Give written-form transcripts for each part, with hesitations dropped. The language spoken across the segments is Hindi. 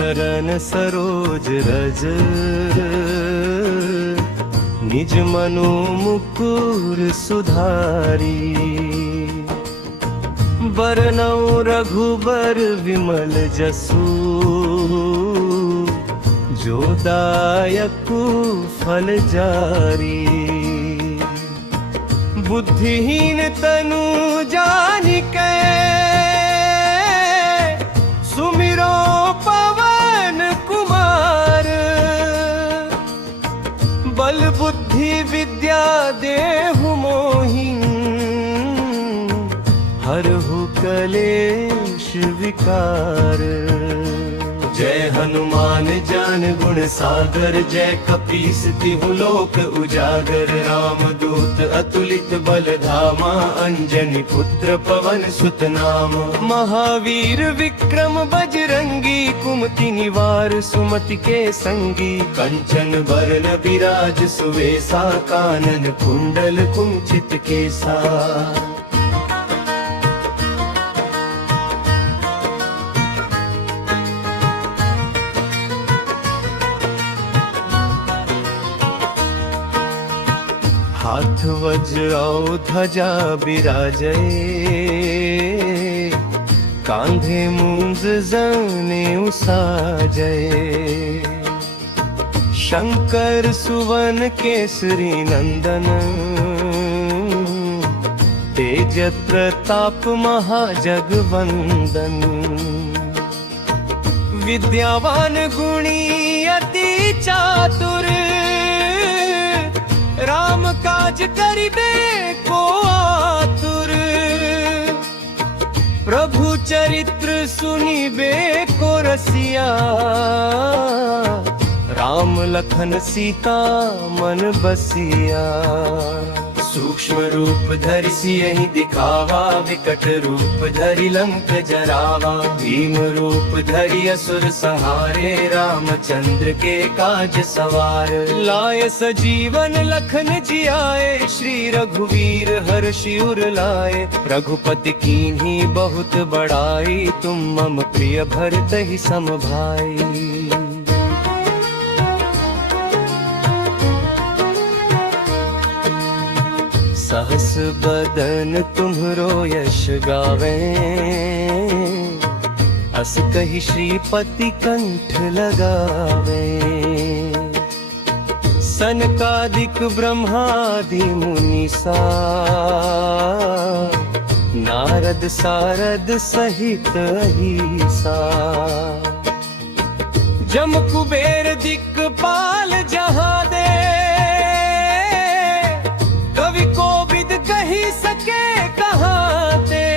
चरण सरोज रज, निज मनु मुकुर सुधारी। बरनउँ रघुबर विमल जसु, जो दायकु फल जारी। बुद्धिहीन तनु जानिके, सुमिरो पवन कुमार। बल बुद्धि विद्या देहु मोहि, हरहु कलेश विकार। जय हनुमान ज्ञान गुण सागर, जय कपीस तिहु लोक उजागर। राम दूत अतुलित बल धामा, अंजनी पुत्र पवन सुत नाम। महावीर विक्रम बजरंगी, कुमति निवार सुमति के संगी। कंचन बरन बिराज सुवेसा, कानन कुंडल कुंचित केसा। हाथ वज्र और ध्वजा बिराजे, कांधे मूंज जनेऊ साजे। शंकर सुवन केसरी नंदन, तेज प्रताप महाजगवंदन। विद्यावान गुणी अति चातुर, राम काज करिबे को आतुर। प्रभु चरित्र सुनिबे को रसिया, राम लखन सीता मन बसिया। सूक्ष्म रूप धरि सियहि दिखावा, विकट रूप धरि लंक जरावा। भीम रूप धरि असुर संहारे, रामचंद्र के काज सवार। लाए सजीवन लखन जियाए, श्री रघुवीर हर्षि उर लाए। रघुपति कीन्ही बहुत बड़ाई, तुम मम प्रिय भरतहि सम भाई। सहस बदन तुम्हरो यश गावे, अस कहि श्रीपति कंठ लगावे। सनकादिक ब्रह्मादि मुनीसा, नारद सारद सहित अहिसा। जम कुबेर दिक्पाल जहाँ दे, कवि कोविद कही सके कहाँ ते।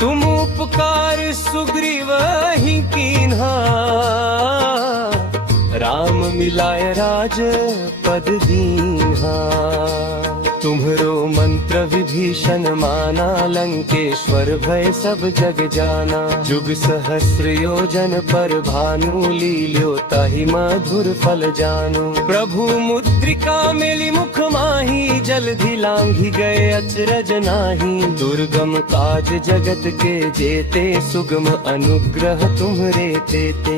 तुम उपकार सुग्रीव ही कीन्हा, राम मिलाय राज पद दीन्हा। तुम्हरो मंत्र विभीषण माना, लंकेश्वर भय सब जग जाना। जुग सहस्र योजन पर भानु, लील्यो ताहि मधुर फल जानु। प्रभु मुद्रिका मिली मुख माही, जलधि लांघि गए अचरज नाही। दुर्गम काज जगत के जेते, सुगम अनुग्रह तुम्हरे तेते।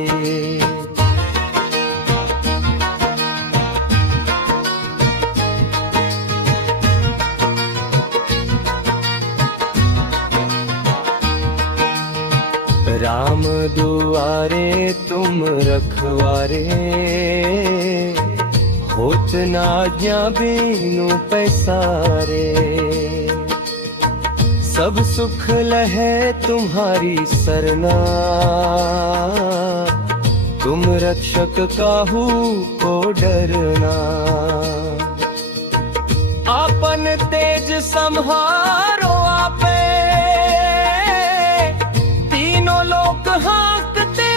राम दुआरे तुम रखवारे, होत न आज्ञा बिनु पैसारे। सब सुख लहे तुम्हारी सरना, तुम रक्षक काहू को डरना। आपन तेज संहारो आपे, तीनों लोक हाँकते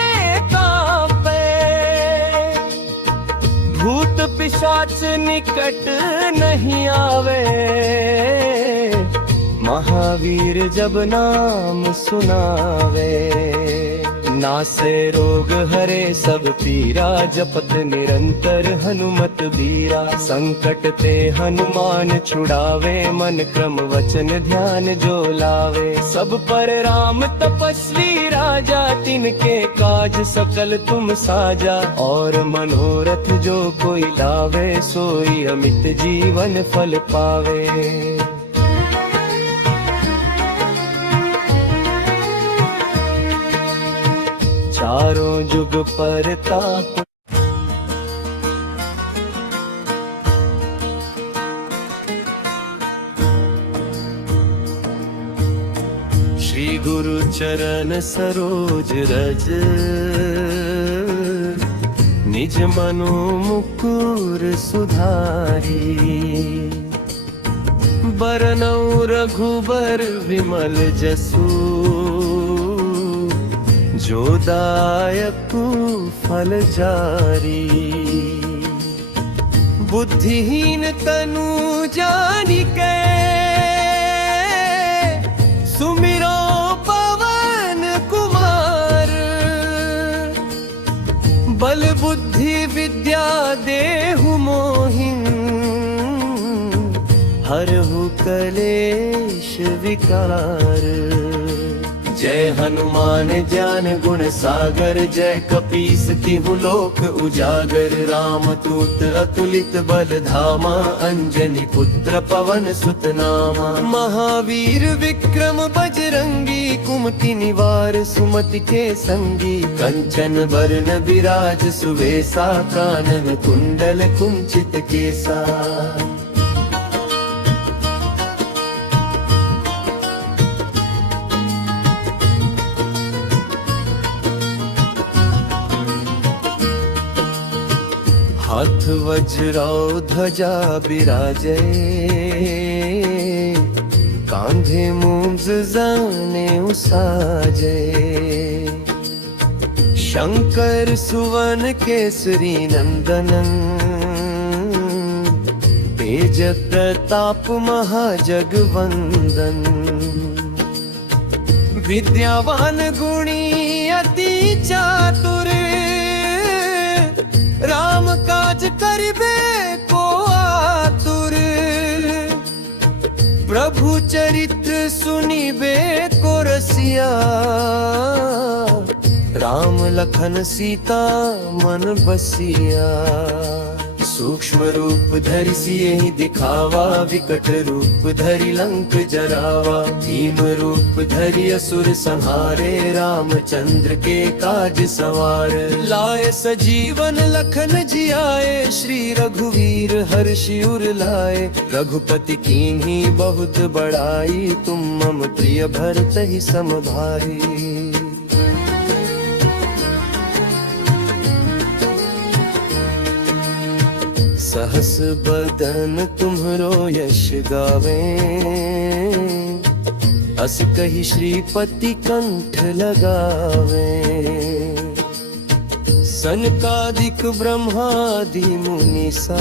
कांपे। भूत पिशाच निकट नहीं आवे, महावीर जब नाम सुनावे। नासे रोग हरे सब पीरा, जपत निरंतर हनुमत बीरा। संकट ते हनुमान छुड़ावे, मन क्रम वचन ध्यान जो लावे। सब पर राम तपस्वी राजा, तिनके काज सकल तुम साजा। और मनोरथ जो कोई लावे, सोई अमित जीवन फल पावे। चारों जुग पर ताप, श्री गुरु चरण सरोज रज। निज मनो मुकुर सुधारी, बरनउँ रघुबर विमल जसु। जो दायकु फल जारी, बुद्धिहीन तनु जानिके। सुमिरो पवन कुमार, बल बुद्धि विद्या देहु मोहिं। हरहु कलेश विकार। जय हनुमान ज्ञान गुण सागर, जय कपीस तिहु लोक उजागर। रामदूत अतुलित बल धामा, अंजनी पुत्र पवन सुत नामा। महावीर विक्रम बजरंगी, कुमति निवार सुमति के संगी। कंचन बरन विराज सुवेसा, कानन कुंडल कुंचित केसा। हाथ वज्राओ ध्वजा बिराजे, कांधे मूंज जाने साजे। शंकर सुवन केसरी नंदनन, तेज प्रताप महाजगवंदन। विद्यावान गुणी अति चातुर, राम काज करिबे को आतुर। प्रभु चरित्र सुनिबे को रसिया, राम लखन सीता मन बसिया। सूक्ष्म रूप धरि सियहि दिखावा, विकट रूप धरि लंक जरावा। भीम रूप धरि असुर संहारे, रामचंद्र के काज सवार। लाए सजीवन लखन जियाए, श्री रघुवीर हर्षि उर लाए। रघुपति कीन्ही बहुत बड़ाई, तुम मम प्रिय भरतहि सम भाई। सहस बदन तुम्हरो यश गावे, अस कहि श्रीपति कंठ लगावे। सनकादिक ब्रह्मादि मुनीसा,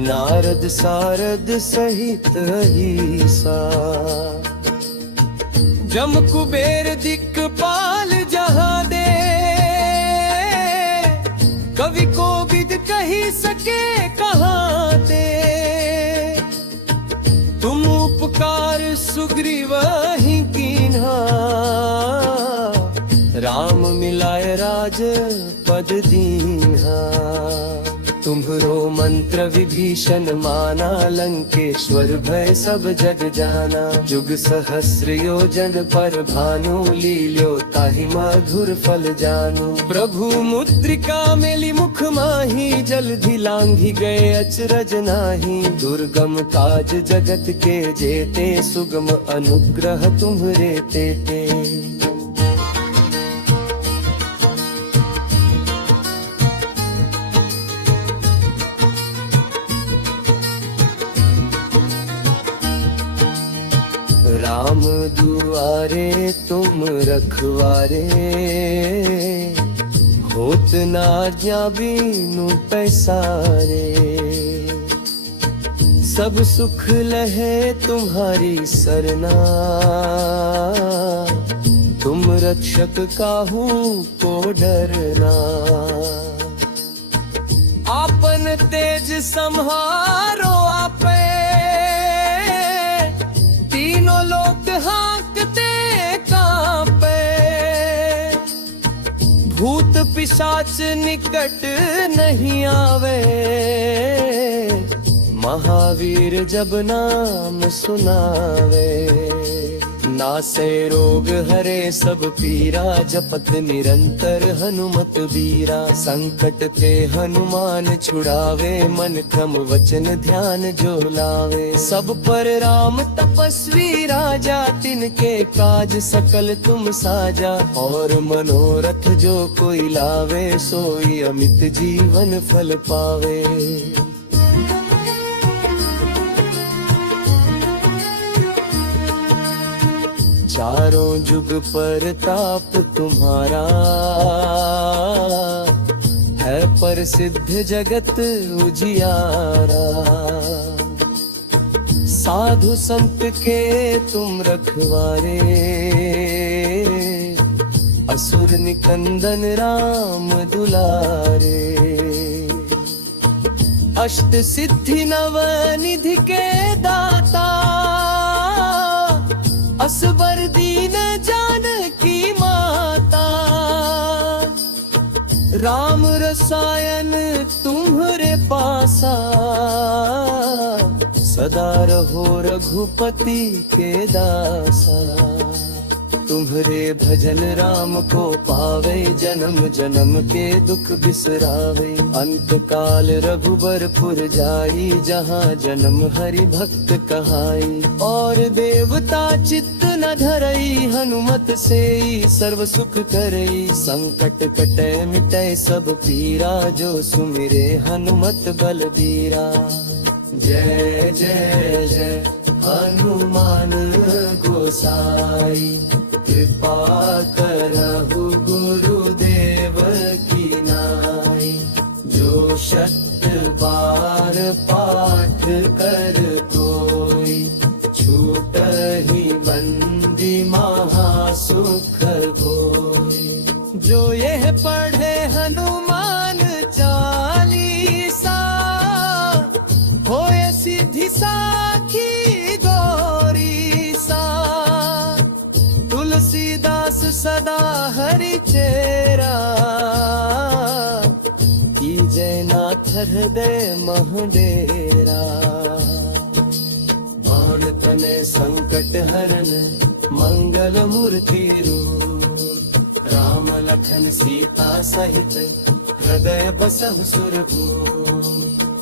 नारद सारद सहित अहिसा। जम कुबेर दिक्पाल जहाँ दे, कवि को विद कही सके कहाँ ते। तुम उपकार सुग्रीव ही कीन्हा, राम मिलाए राज पद दीन्हा। तुम्हरो मंत्र विभीषण माना, लंकेश्वर भय सब जग जाना। जुग सहस्र योजन पर भानु, लील्यो ताहि मधुर फल जानु। प्रभु मुद्रिका मेली मुख माही, जलधि लांघि गए अचरज नाही। दुर्गम काज जगत के जेते, सुगम अनुग्रह तुम्हरे तेते। राम दुआरे तुम रखवारे, होत ना आज्ञा बीनु पैसारे। सब सुख लहे तुम्हारी सरना, तुम रक्षक काहू को डरना। आपन तेज संहारो आपे, तीनों लोक हाँकते कांपे। भूत पिशाच निकट नहीं आवे, महावीर जब नाम सुनावे। नासे रोग हरे सब पीरा, जपत निरंतर हनुमत बीरा। संकट ते हनुमान छुड़ावे, मन क्रम वचन ध्यान जो लावे। सब पर राम तपस्वी राजा, तिनके काज सकल तुम साजा। और मनोरथ जो कोई लावे, सोई अमित जीवन फल पावे। चारों जुग पर ताप तुम्हारा, है प्रसिद्ध जगत उजियारा। साधु संत के तुम रखवारे, असुर निकंदन राम दुलारे। अष्ट सिद्धि नव निधि के दाता, असबर दीन जानकी माता। राम रसायन तुम्हरे पासा, सदा रहो रघुपति के दासा। तुम्हरे भजन राम को पावे, जन्म जन्म के दुख बिसरावे। अंत काल रघुबरपुर जाई, जहाँ जन्म हरि भक्त कहाई। और देवता चित्त न धरई, हनुमत से सर्व सुख करई। संकट कटे मिटे सब पीरा, जो सुमिरे हनुमत बलबीरा। जय जय जय हनुमान गोसाई, कृपा करहु गुरुदेव की नाई। जो शत बार पाठ कर कोई, छूटहि बंदी महासुख होई। जो यह पढ़े हनुमान चालीसा, होए सिद्धि साखी गौरी सा। तुलसीदास सदा हरि चेरा, कीजय नाथ हृदय महडेरा। बाण तने संकट हरन, मंगल मूर्ति रूप। राम लखन सीता सहित, हृदय बसहु सुरभूप।